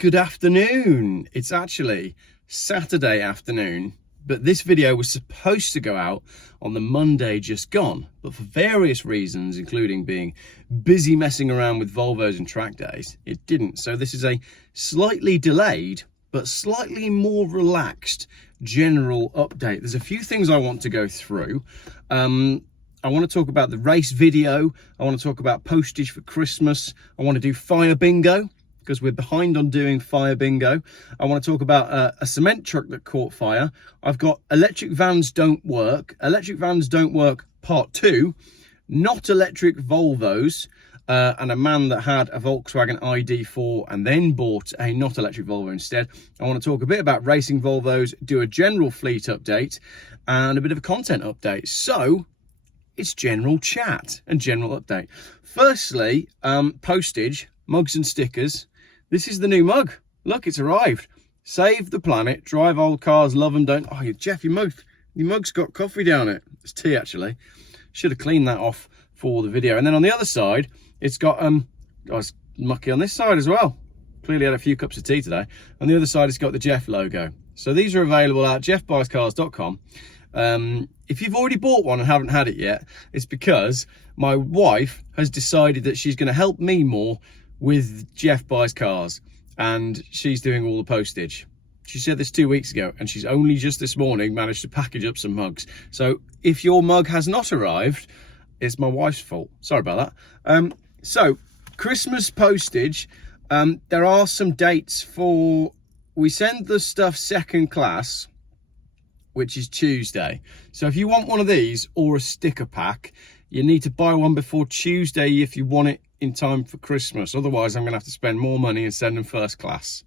Good afternoon. It's actually Saturday afternoon, but this video was supposed to go out on the Monday just gone, but for various reasons, including being busy messing around with Volvos and track days, it didn't. So this is a slightly delayed, but slightly more relaxed general update. There's a few things I want to go through. I want to talk about the race video. I want to talk about Postage for Christmas. I want to do fire bingo, because we're behind on doing fire bingo. I want to talk about a cement truck that caught fire. I've got electric vans don't work. Electric vans don't work part 2. Not electric Volvos. And a man that had a Volkswagen ID4 and then bought a not electric Volvo instead. I want to talk a bit about racing Volvos, do a general fleet update and a bit of a content update. So it's general chat and general update. Firstly, Postage, mugs and stickers. This is the new mug. Look, it's arrived. Save the planet, drive old cars, love them, don't. Oh, Geoff, your mug's got coffee down it. It's tea, actually. Should have cleaned that off for the video. And then on the other side, it's got, oh, it's mucky on this side as well. Clearly had a few cups of tea today. On the other side, it's got the Geoff logo. So these are available at geoffbuyscars.com. If you've already bought one and haven't had it yet, it's because my wife has decided that she's going to help me more with Geoff Buys Cars, and she's doing all the postage. She said this 2 weeks ago, and she's only just this morning managed to package up some mugs. So if your mug has not arrived, it's my wife's fault. Sorry about that. So Christmas postage, there are some dates for, we send the stuff second class, which is Tuesday. So if you want one of these or a sticker pack, you need to buy one before Tuesday if you want it in time for Christmas. Otherwise, I'm going to have to spend more money and send them first class.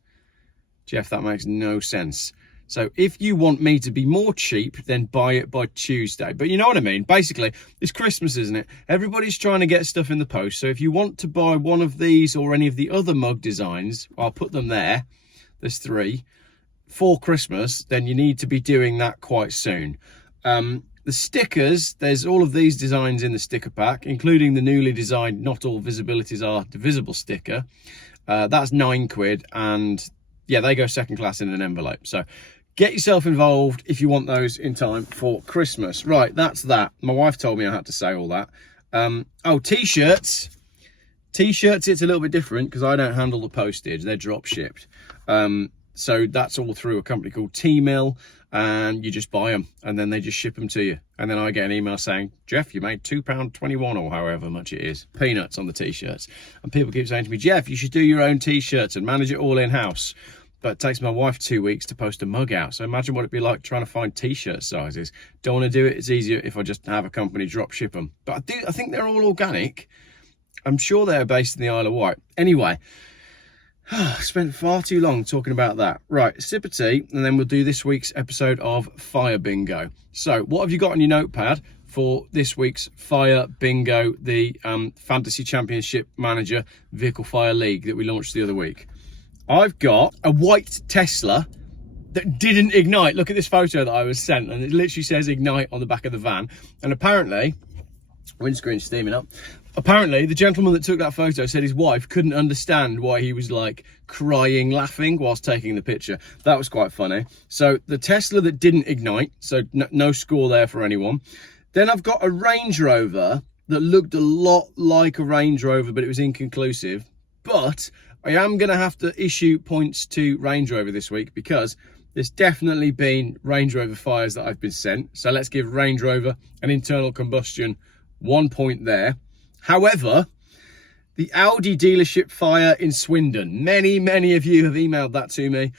Geoff, that makes no sense. So if you want me to be more cheap, then buy it by Tuesday. But you know what I mean? Basically, it's Christmas, isn't it? Everybody's trying to get stuff in the post. So if you want to buy one of these or any of the other mug designs, I'll put them there. There's 3 for Christmas. Then you need to be doing that quite soon. The stickers, there's all of these designs in the sticker pack, including the newly designed Not All Visibilities Are Divisible sticker. That's £9, and yeah, they go second class in an envelope. So get yourself involved if you want those in time for Christmas. Right, that's that. My wife told me I had to say all that. Oh, t-shirts. T-shirts, it's a little bit different because I don't handle the postage. They're drop shipped. So that's all through a company called T-Mill, and you just buy them and then they just ship them to you. And then I get an email saying, Geoff, you made £2.21 or however much it is, peanuts on the t-shirts. And people keep saying to me, Geoff, you should do your own t-shirts and manage it all in-house. But it takes my wife 2 weeks to post a mug out. So imagine what it'd be like trying to find t-shirt sizes. Don't want to do it. It's easier if I just have a company drop ship them. But I think they're all organic. I'm sure they're based in the Isle of Wight. Anyway, I spent far too long talking about that. Right, sip of tea, and then we'll do this week's episode of Fire Bingo. So, what have you got on your notepad for this week's Fire Bingo, the Fantasy Championship Manager Vehicle Fire League that we launched the other week? I've got a white Tesla that didn't ignite. Look at this photo that I was sent, and it literally says ignite on the back of the van. And apparently, windscreen's steaming up. Apparently, the gentleman that took that photo said his wife couldn't understand why he was like crying, laughing whilst taking the picture. That was quite funny. So the Tesla that didn't ignite, so no score there for anyone. Then I've got a Range Rover that looked a lot like a Range Rover, but it was inconclusive. But I am going to have to issue points to Range Rover this week because there's definitely been Range Rover fires that I've been sent. So let's give Range Rover an internal combustion 1 point there. However, the Audi dealership fire in Swindon, many of you have emailed that to me.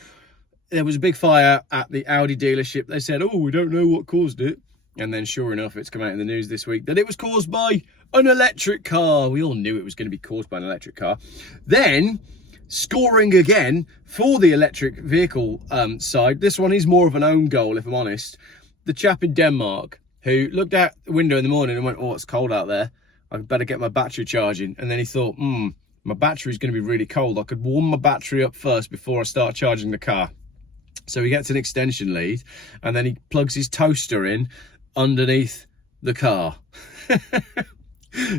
There was a big fire at the Audi dealership. They said, oh, we don't know what caused it. And then sure enough, it's come out in the news this week that it was caused by an electric car. We all knew it was going to be caused by an electric car. Then, scoring again for the electric vehicle side. This one is more of an own goal, if I'm honest. The chap in Denmark who looked out the window in the morning and went, oh, it's cold out there. I better get my battery charging. And then he thought, my battery's going to be really cold. I could warm my battery up first before I start charging the car. So he gets an extension lead and then he plugs his toaster in underneath the car.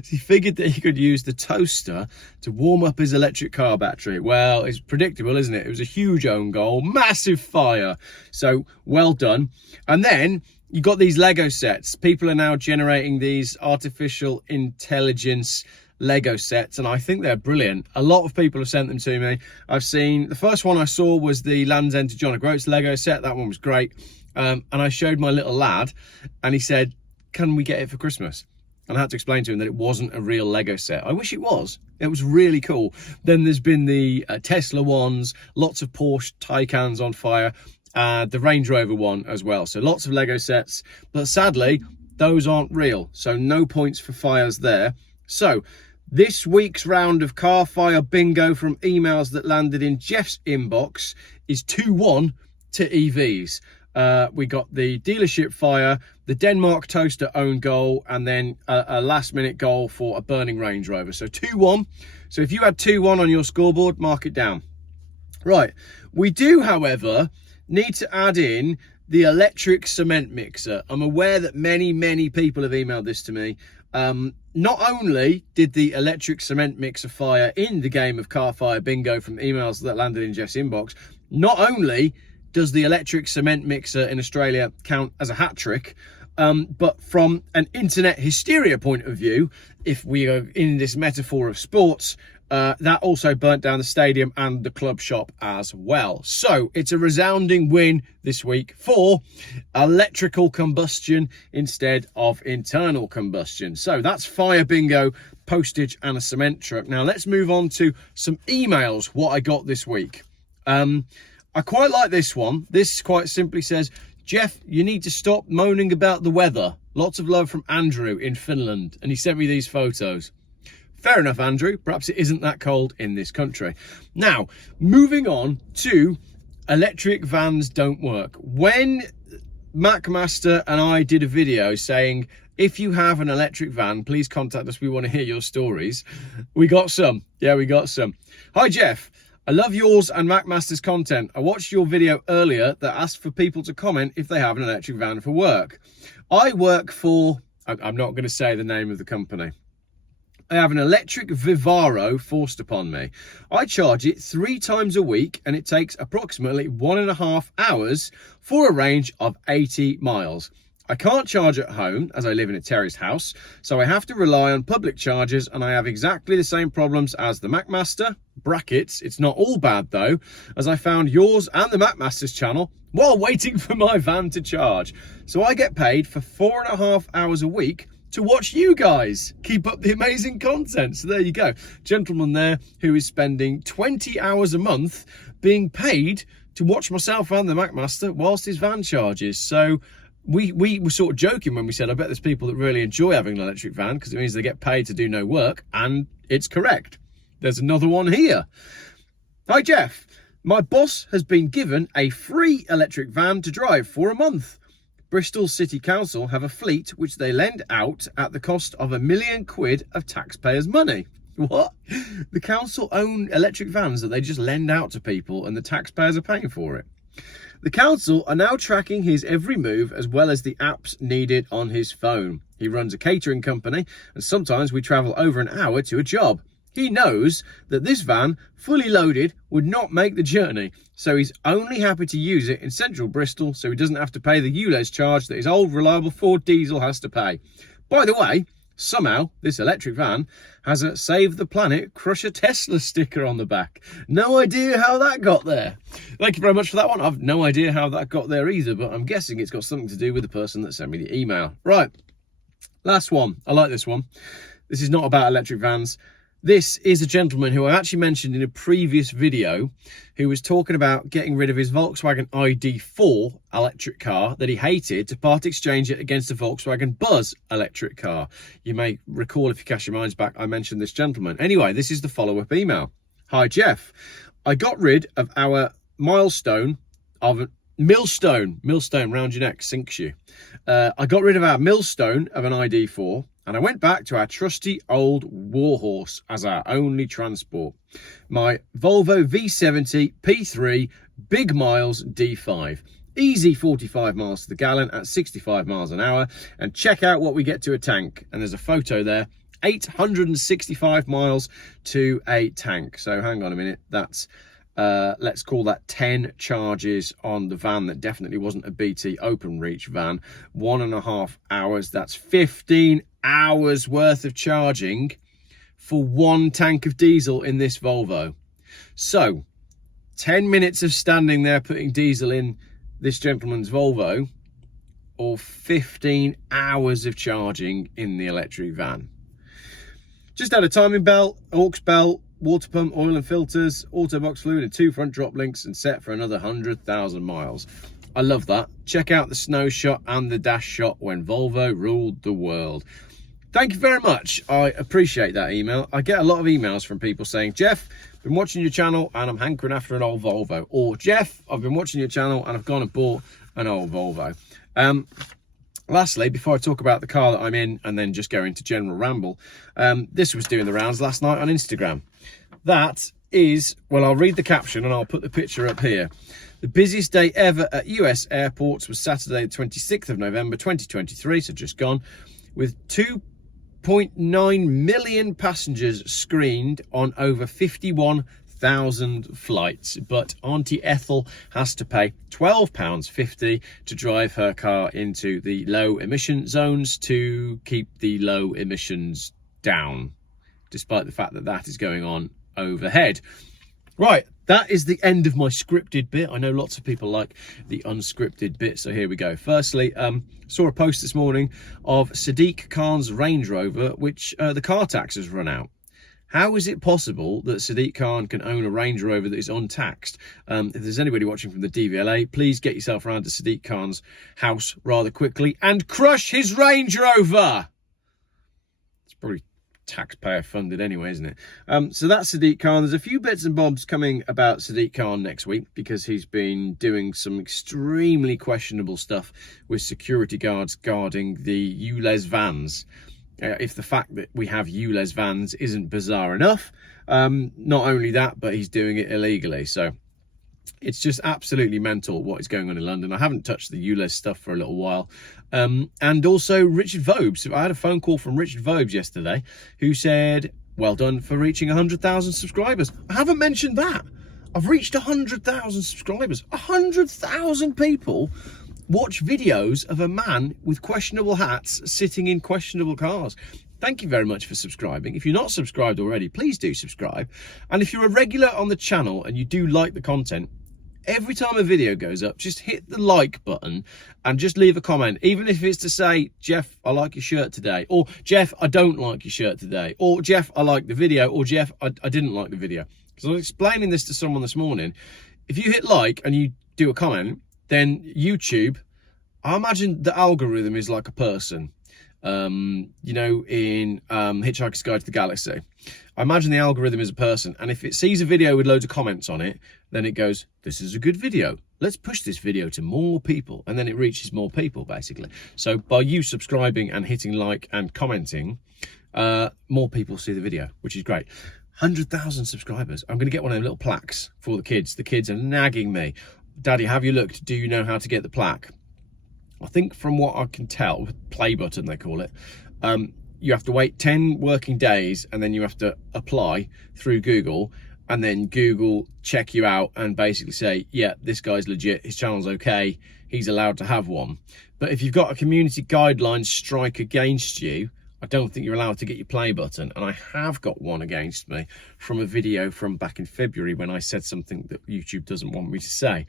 He figured that he could use the toaster to warm up his electric car battery. Well, it's predictable, isn't it? It was a huge own goal, massive fire. So well done. And then you got these Lego sets. People are now generating these artificial intelligence Lego sets, and I think they're brilliant. A lot of people have sent them to me. I've seen, the first one I saw was the Land's End to John O'Groats Lego set. That one was great. And I showed my little lad, and he said, can we get it for Christmas? And I had to explain to him that it wasn't a real Lego set. I wish it was. It was really cool. Then there's been the Tesla ones, lots of Porsche Taycans on fire, the Range Rover one as well. So lots of Lego sets, but sadly, those aren't real. So no points for fires there. So this week's round of car fire bingo from emails that landed in Geoff's inbox is 2-1 to EVs. We got the dealership fire, the Denmark toaster own goal, and then a last minute goal for a burning Range Rover. So 2-1. So if you had 2-1 on your scoreboard, mark it down. Right. We do, however, need to add in the electric cement mixer. I'm aware that many people have emailed this to me. Not only did the electric cement mixer fire in the game of car fire bingo from emails that landed in Geoff's inbox, not only does the electric cement mixer in Australia count as a hat trick, but from an internet hysteria point of view, if we are in this metaphor of sports, that also burnt down the stadium and the club shop as well. So it's a resounding win this week for electrical combustion instead of internal combustion. So that's fire bingo, postage and a cement truck. Now let's move on to some emails, what I got this week. I quite like this one. This quite simply says, Geoff, you need to stop moaning about the weather. Lots of love from Andrew in Finland. And he sent me these photos. Fair enough, Andrew. Perhaps it isn't that cold in this country. Now, moving on to electric vans don't work. When MacMaster and I did a video saying, if you have an electric van, please contact us. We want to hear your stories. We got some. Yeah, we got some. Hi, Geoff. I love yours and MacMaster's content. I watched your video earlier that asked for people to comment if they have an electric van for work. I work for, I'm not going to say the name of the company. I have an electric Vivaro forced upon me. I charge it 3 times a week and it takes approximately 1.5 hours for a range of 80 miles. I can't charge at home as I live in a terraced house, so I have to rely on public chargers, and I have exactly the same problems as the MacMaster. Brackets, it's not all bad though, as I found yours and the MacMaster's channel while waiting for my van to charge. So I get paid for 4.5 hours a week to watch you guys keep up the amazing content. So there you go. Gentleman there who is spending 20 hours a month being paid to watch myself and the MacMaster whilst his van charges. So we were sort of joking when we said, I bet there's people that really enjoy having an electric van because it means they get paid to do no work. And it's correct. There's another one here. Hi, Geoff. My boss has been given a free electric van to drive for a month. Bristol City Council have a fleet which they lend out at the cost of £1 million of taxpayers' money. What? The council own electric vans that they just lend out to people and the taxpayers are paying for it. The council are now tracking his every move as well as the apps needed on his phone. He runs a catering company and sometimes we travel over an hour to a job. He knows that this van, fully loaded, would not make the journey, so he's only happy to use it in central Bristol so he doesn't have to pay the ULEZ charge that his old reliable Ford diesel has to pay. By the way, somehow this electric van has a Save the Planet Crush a Tesla sticker on the back. No idea how that got there. Thank you very much for that one. I've no idea how that got there either, but I'm guessing it's got something to do with the person that sent me the email. Right, last one. I like this one. This is not about electric vans. This is a gentleman who I actually mentioned in a previous video who was talking about getting rid of his Volkswagen ID4 electric car that he hated to part exchange it against a Volkswagen Buzz electric car. You may recall, if you cast your minds back, I mentioned this gentleman. Anyway, this is the follow-up email. Hi, Geoff. I got rid of our millstone, round your neck, sinks you. I got rid of our millstone of an ID4 and I went back to our trusty old Warhorse as our only transport. My Volvo V70 P3 Big Miles D5. Easy 45 miles to the gallon at 65 miles an hour. And check out what we get to a tank. And there's a photo there. 865 miles to a tank. So hang on a minute, that's let's call that 10 charges on the van that definitely wasn't a BT Openreach van. 1.5 hours, that's 15 hours worth of charging for one tank of diesel in this Volvo. So 10 minutes of standing there putting diesel in this gentleman's Volvo, or 15 hours of charging in the electric van. Just had a timing belt, aux belt, water pump, oil and filters, auto box fluid and 2 front drop links, and set for another 100,000 miles. I love that. Check out the snow shot and the dash shot when Volvo ruled the world. Thank you very much. I appreciate that email. I get a lot of emails from people saying, Geoff, been watching your channel and I'm hankering after an old Volvo. Or, Geoff, I've been watching your channel and I've gone and bought an old Volvo. Lastly, before I talk about the car that I'm in and then just go into general ramble, this was doing the rounds last night on Instagram. That is, well, I'll read the caption and I'll put the picture up here. The busiest day ever at US airports was Saturday, the 26th of November, 2023, so just gone, with 2.9 million passengers screened on over 51,000 flights. But Auntie Ethel has to pay £12.50 to drive her car into the low emission zones to keep the low emissions down, despite the fact that that is going on overhead. Right, that is the end of my scripted bit. I know lots of people like the unscripted bit, so here we go. Firstly, saw a post this morning of Sadiq Khan's Range Rover, which the car tax has run out. How is it possible that Sadiq Khan can own a Range Rover that is untaxed? If there's anybody watching from the DVLA, please get yourself around to Sadiq Khan's house rather quickly and crush his Range Rover. It's probably taxpayer funded anyway, isn't it? So that's Sadiq Khan. There's a few bits and bobs coming about Sadiq Khan next week because he's been doing some extremely questionable stuff with security guards guarding the ULEZ vans. If the fact that we have ULEZ vans isn't bizarre enough, not only that, but he's doing it illegally. So it's just absolutely mental what is going on in London. I haven't touched the ULEZ stuff for a little while. And also Richard Volvos. I had a phone call from Richard Volvos yesterday who said, well done for reaching 100,000 subscribers. I haven't mentioned that. I've reached 100,000 subscribers. 100,000 people watch videos of a man with questionable hats sitting in questionable cars. Thank you very much for subscribing. If you're not subscribed already, please do subscribe. And if you're a regular on the channel and you do like the content, every time a video goes up, just hit the like button and just leave a comment. Even if it's to say, Geoff, I like your shirt today. Or, Geoff, I don't like your shirt today. Or, Geoff, I like the video. Or, Geoff, I didn't like the video. Because I was explaining this to someone this morning. If you hit like and you do a comment, then YouTube, I imagine the algorithm is like a person. You know, in Hitchhiker's Guide to the Galaxy. I imagine the algorithm is a person, and if it sees a video with loads of comments on it, then it goes, this is a good video. Let's push this video to more people, and then it reaches more people, basically. So by you subscribing and hitting like and commenting, more people see the video, which is great. 100,000 subscribers. I'm going to get one of them little plaques for the kids. The kids are nagging me. Daddy, have you looked? Do you know how to get the plaque? I think from what I can tell, play button they call it, you have to wait 10 working days and then you have to apply through Google, and then Google check you out and basically say, yeah, this guy's legit, his channel's okay, he's allowed to have one. But if you've got a community guidelines strike against you, I don't think you're allowed to get your play button. And I have got one against me from a video from back in February when I said something that YouTube doesn't want me to say.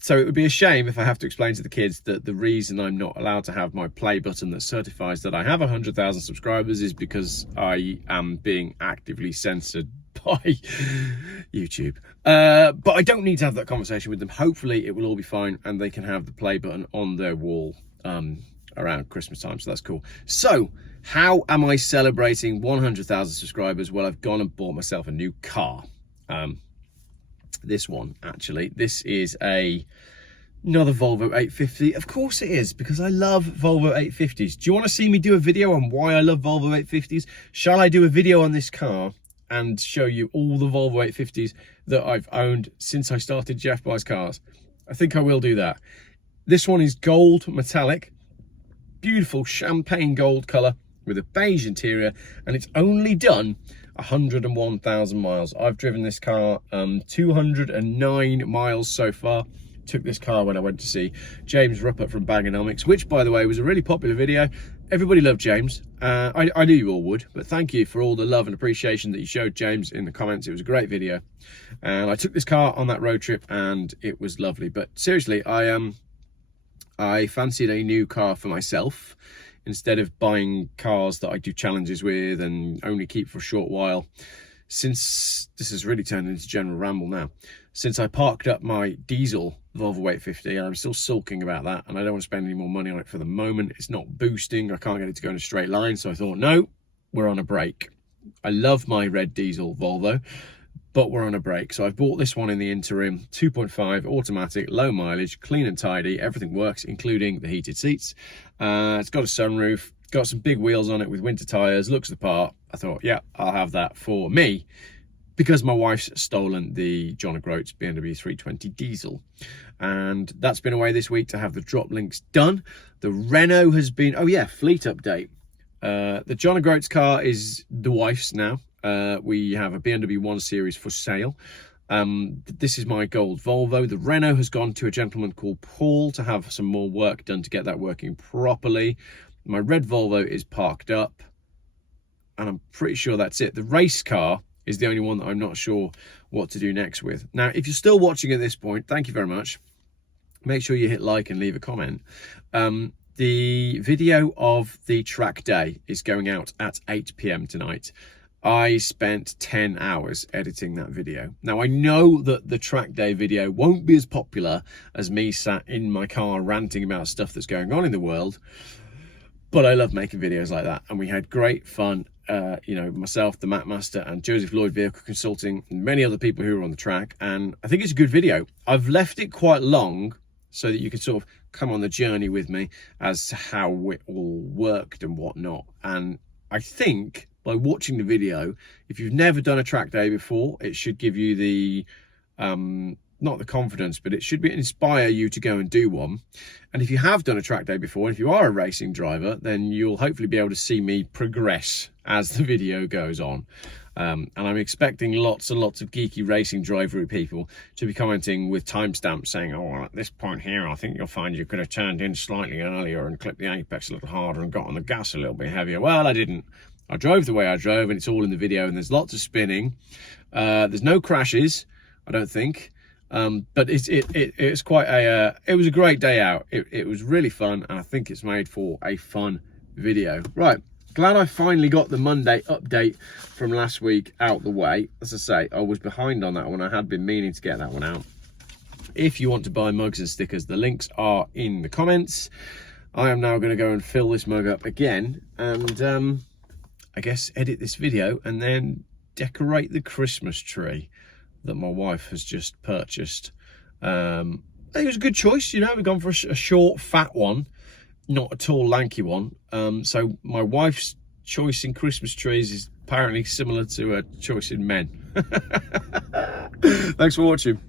So it would be a shame if I have to explain to the kids that the reason I'm not allowed to have my play button that certifies that I have 100,000 subscribers is because I am being actively censored by YouTube. But I don't need to have that conversation with them. Hopefully it will all be fine and they can have the play button on their wall around Christmas time, so that's cool. So how am I celebrating 100,000 subscribers? Well, I've gone and bought myself a new car. This one, actually, this is another Volvo 850. Of course it is, because I love Volvo 850s. Do you want to see me do a video on why I love Volvo 850s? Shall I do a video on this car and show you all the Volvo 850s that I've owned since I started Geoff Buys Cars? I think I will do that. This one is gold metallic, beautiful champagne gold colour with a beige interior, and it's only done 101,000 miles. I've driven this car 209 miles so far. Took this car when I went to see James Ruppert from Bangonomics, which, by the way, was a really popular video. Everybody loved James. I knew you all would, but thank you for all the love and appreciation that you showed James in the comments. It was a great video, and I took this car on that road trip, and it was lovely. But seriously, I fancied a new car for myself instead of buying cars that I do challenges with and only keep for a short while. Since this has really turned into general ramble now, since I parked up my diesel Volvo 850, and I'm still sulking about that, and I don't want to spend any more money on it for the moment. It's not boosting. I can't get it to go in a straight line, so I thought, no, we're on a break. I love my red diesel Volvo, but we're on a break. So I've bought this one in the interim, 2.5 automatic, low mileage, clean and tidy. Everything works, including the heated seats. It's got a sunroof, got some big wheels on it with winter tires, looks the part. I thought, yeah, I'll have that for me, because my wife's stolen the John O'Groats BMW 320 diesel, and that's been away this week to have the drop links done. The Renault has been, oh yeah, fleet update. The John O'Groats car is the wife's now. We have a BMW 1 Series for sale. This is my gold Volvo. The Renault has gone to a gentleman called Paul to have some more work done to get that working properly. My red Volvo is parked up, and I'm pretty sure that's it. The race car is the only one that I'm not sure what to do next with. Now, if you're still watching at this point, thank you very much. Make sure you hit like and leave a comment. The video of the track day is going out at 8 p.m. tonight. I spent 10 hours editing that video. Now, I know that the track day video won't be as popular as me sat in my car ranting about stuff that's going on in the world, but I love making videos like that, and we had great fun. You know, myself, the Matt Master, and Joseph Lloyd Vehicle Consulting, and many other people who were on the track, and I think it's a good video. I've left it quite long so that you can sort of come on the journey with me as to how it all worked and whatnot. And I think by watching the video, if you've never done a track day before, it should give you the not the confidence, but it should inspire you to go and do one. And if you have done a track day before, and if you are a racing driver, then you'll hopefully be able to see me progress as the video goes on. And I'm expecting lots and lots of geeky racing driver people to be commenting with timestamps saying, oh, well, at this point here, I think you'll find you could have turned in slightly earlier and clipped the apex a little harder and got on the gas a little bit heavier. Well, I didn't. I drove the way I drove, and it's all in the video, and there's lots of spinning. There's no crashes, I don't think. But it's quite a it was a great day out. It was really fun, and I think it's made for a fun video. Right, glad I finally got the Monday update from last week out the way. As I say, I was behind on that one. I had been meaning to get that one out. If you want to buy mugs and stickers, the links are in the comments. I am now going to go and fill this mug up again, and I guess edit this video and then decorate the Christmas tree that my wife has just purchased. I think it was a good choice. You know, we've gone for a short, fat one, not a tall, lanky one. So my wife's choice in Christmas trees is apparently similar to her choice in men. Thanks for watching.